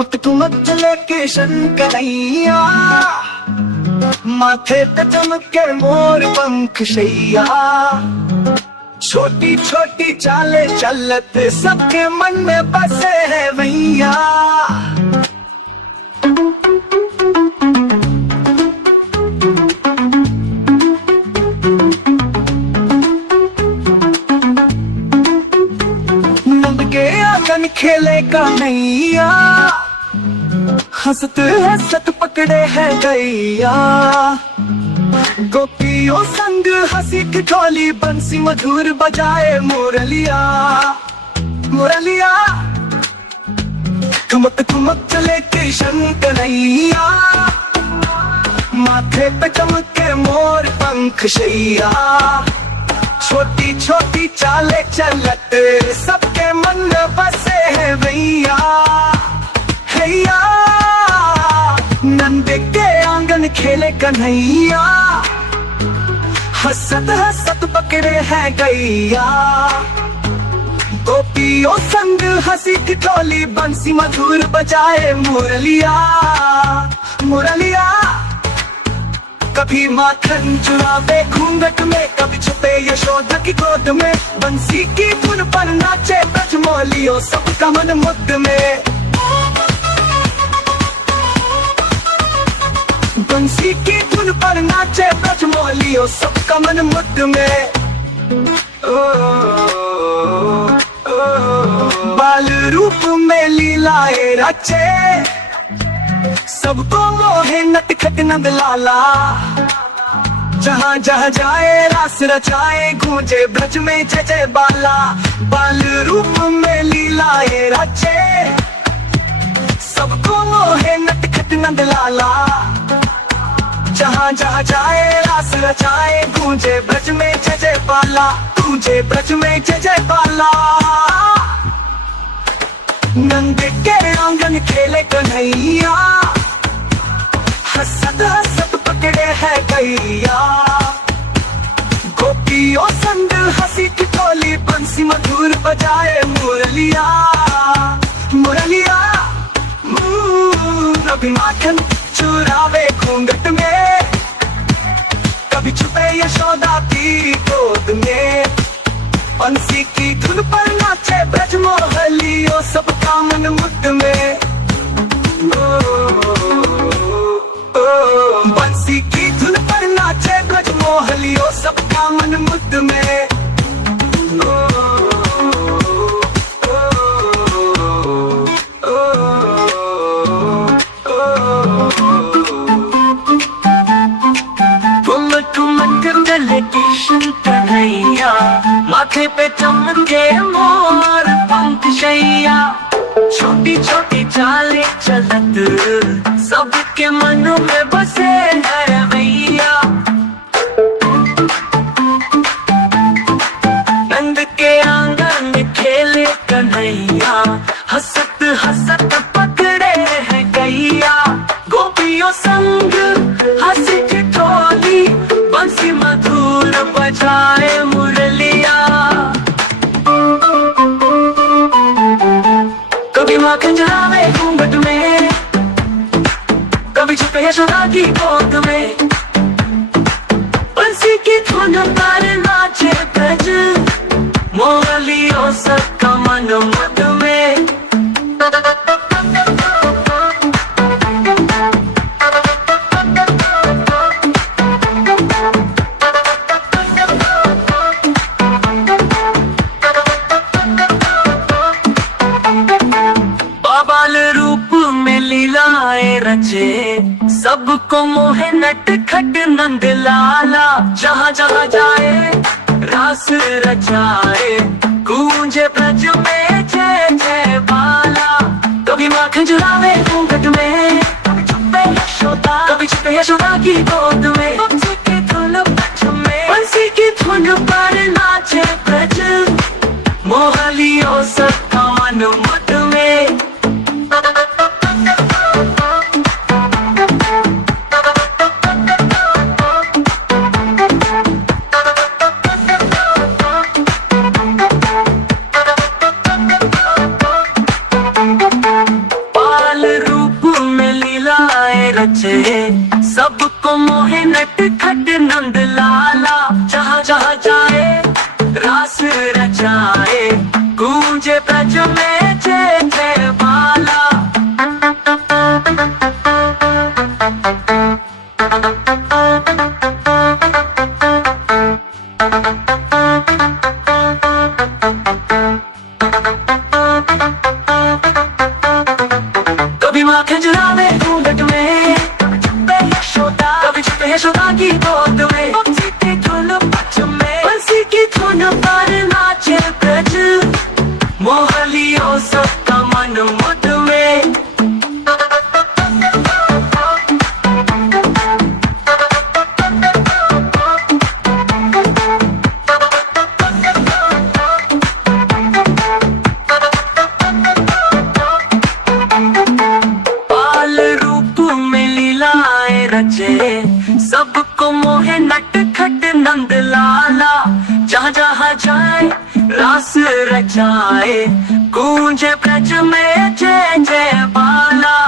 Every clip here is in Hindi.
ठुमक ठुमक चले किशन कन्हैया, माथे पे चमके मोर पंख शैया। छोटी छोटी चाले चलते सबके मन में बसे है भैया। नंद के आंगन खेले कन्हैया, हंसते हंसत पकड़े है गैया। गोपियों संग हंसी ठिठोली बंसी मधुर बजाए मुरलिया। मुरलिया ठुमक ठुमक चले किशन कन्हैया, माथे पे चमके मोर पंख शैया। छोटी छोटी चाले चलते सबके मन में बसे है भैया। हैया नंद के आंगन खेले कन्हैया, हंसत हंसत पकड़े है गैया। गोपियों संग हंसी ठिठोली बंसी मधुर बजाए मुरलिया। मुरलिया कभी माखन चुरावे घूंघट में, कभी छुपे यशोदा की गोद में। बंसी की धुन पर नाचे ब्रजमौलियों सबका मन मुग्ध में। बंसी की धुन पर नाचे ब्रजमौलियों सबका मन मुग्ध में। बाल रूप में लीलाए रचे, सबको मोहे नटखट नंद लाला। जहाँ जहाँ जाए रास रचाए, गूंजे ब्रज में जय जय बाला। बाल रूप में लीलाए रचे, सबको मोहे नटखट नंद लाला। जहाँ जहाँ जाए रास रचाए, गूंजे ब्रज में जय जय बाला। गूंजे ब्रज में जय जय बाला। नंद के आंगन खेले कन्हैया, हंसत हंसत पकड़े है गैया। गोपियों संग हंसी ठिठोली बंसी मधुर बजाए मुरलिया। मुरलिया कभी माखन चुरावे घूंघट में, कभी छुपे यशोदा की गोद में। बंसी की धुन पर नाचे ब्रजमोहलियों सबका मन मुग्ध में। बंसी की धुन पर नाचे ब्रजमोहलियों सबका मन मुग्ध में। किशन कन्हैया, माथे पे चमके मोर पंख शैया। छोटी छोटी चालें चलत सबके मन में बसे है भैया। नंद के आंगन में खेले कन्हैया, हंसत हंसत पकड़े है गैया। गोपियों संग हंसी ठिठोली बंसी मधुर बजाए मुरलिया। कभी माखन चुरावे घूंघट में, कभी छुपे यशोदा की गोद में। बंसी की धुन पर नाचे ब्रज मोहलियों सबका मन मुग्ध में। सबको मोहे नटखट नंद लाला। जहाँ जहाँ जाए रास रचाए, गूंजे ब्रज में जय जय बाला। कभी माखन चुरावे घूंघट में, कभी छुपे यशोदा, कभी छुपे यशोदा की गोद में। बंसी की धुन ब्रज में, बंसी की धुन पर नाचे ब्रज मोहलियों सबका मन मुग्ध में। सबका मन मुद में। सबको मोहे नट खट नंद लाला, जहाँ जहाँ जाए रास रचाए, गूंजे ब्रज में जय जय बाला।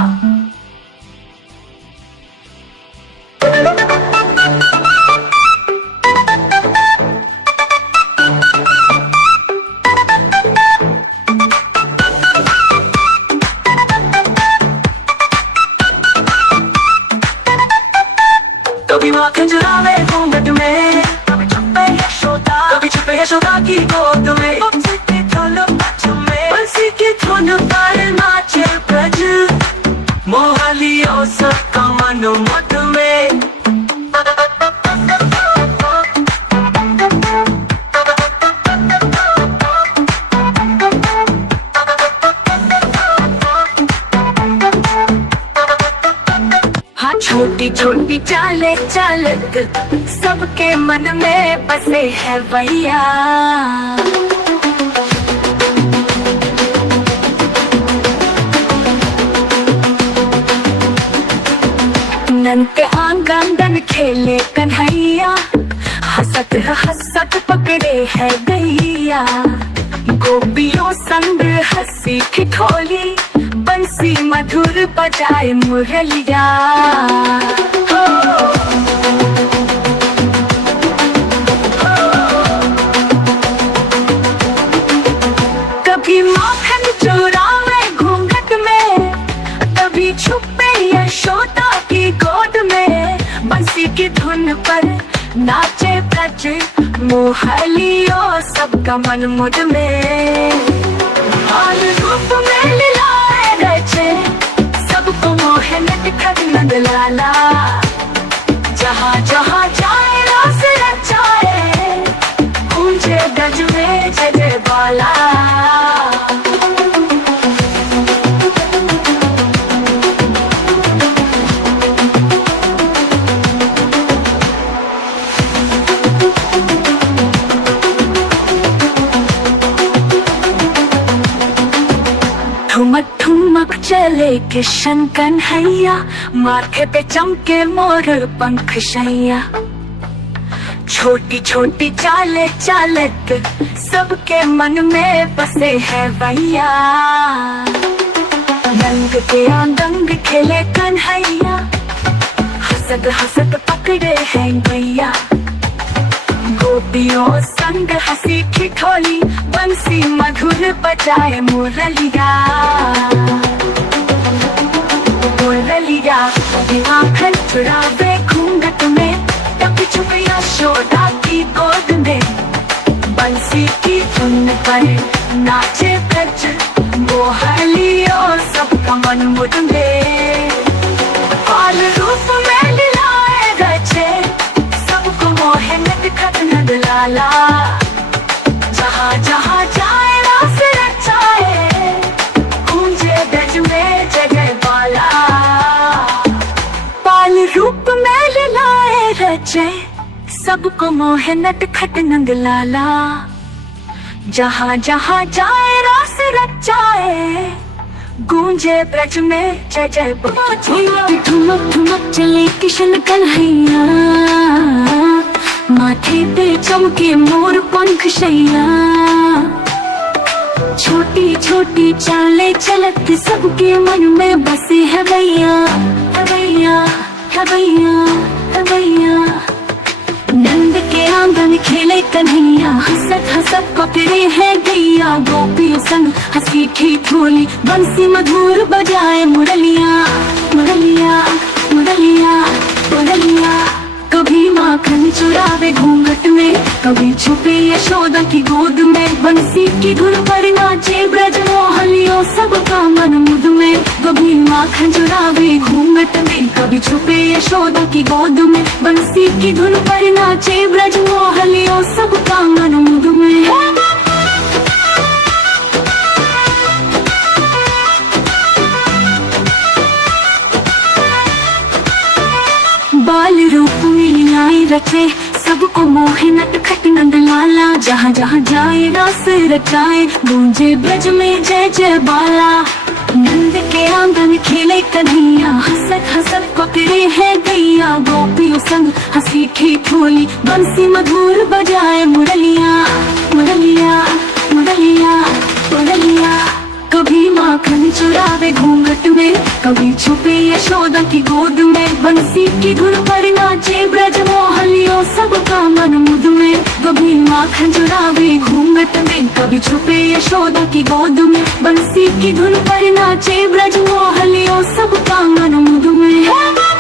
कभी माखन चुरावे घूंघट में, कभी छुपे यशोदा की गोद में, बंसी की धुन में, बंसी की धुन पर नाचे ब्रज, मोह लियो सबका मन मुद में। छोटी छोटी चाले चालक सबके मन में बसे है भैया। नन के आंगन खेले कन्हैया, हंसत हंसत पकड़े है गैया, गोपियों संग हंसी ठिठोली, बंसी मधुर बजाए मुरलिया। कभी माखन चुरावे घूंघट में, कभी छुपे यशोदा की गोद में, बंसी की धुन पर नाचे ब्रज, मोह लियो सबका मन मुद में। हाल रूप में लीलाएं रचे, सबको मोह नट खट नंद लाला, जहाँ जहाँ जाए रास रचाए, गूंजे ब्रज में जय जय बाला। ठुमक ठुमक चले किशन कन्हैया, माथे पे चमके मोर पंख शैया, छोटी छोटी चाले चालत सबके मन में बसे है भैया। रंग के आंगन खेले कन्हैया, हंसत हंसत पकड़े हैं गैया, गोपियों संग हंसी ठिठोली, बंसी मधुर बजाए मुरलिया। मुरलिया आंखन चुरावे घूंघट में, कभी छुपे यशोदा की गोद में, बंसी की धुन पर नाचे ब्रज, मोह लियो सबका मन मुद में। बाल रूप में लीलाएं रचे, सबको मोह नट खट नंद लाला, जहाँ जहाँ जाए रास रचाए, गूंजे ब्रज में जय जय बाला। बाल रूप में लीलाएं रचे, सबको मोह नट खट नंद लाला, जहाँ जहाँ जाए रास रचाए, गूंजे ब्रज में जय जय बाला। ठुमक ठुमक चले किशन कन्हैया, माथे पे चमके मोर पंख शैया, छोटी छोटी चाले चलत सबके मन में बसे है भैया। भैया भैया भैया, नंद के आंगन खेले कन्हैया, हंसत हंसत पकड़े है गैया, गोपियों संग हंसी ठिठोली, बंसी मधुर बजाए मुरलिया। मुरलिया मुरलिया मुरलिया, कभी माखन चुरावे घूंघट में, कभी छुपे यशोदा की गोद में, बंसी की धुन पर नाचे ब्रज, मोह लियो सबका मन मुद में। कभी माखन चुरावे घूंघट में, कभी छुपे यशोदा की गोद में, बंसी की धुन पर नाचे ब्रज, मोह लियो सबका मन मुद में। नाचे, सबको मोहे नटखट नंद लाला। जहाँ जहाँ जाए रास रचाए, गूंजे ब्रज में जय जय बाला। नंद के आंगन खेले कन्हैया, हंसत हंसत पकड़े है गैया। गोपियों संग हंसी ठिठोली, बंसी मधुर बजाए मुरलिया मुरलिया मुरलिया मुरलिया। कभी माखन चुरावे घूंघट में, कभी छुपे यशोदा की गोद में। बंसी की धुन पर नाचे ब्रज मोहलियों, सबका मन मुद में। कभी माखन चुरावे घूंघट में, कभी छुपे यशोदा की गोद में। बंसी की धुन पर नाचे ब्रज मोहलियों, सबका मन मुद में।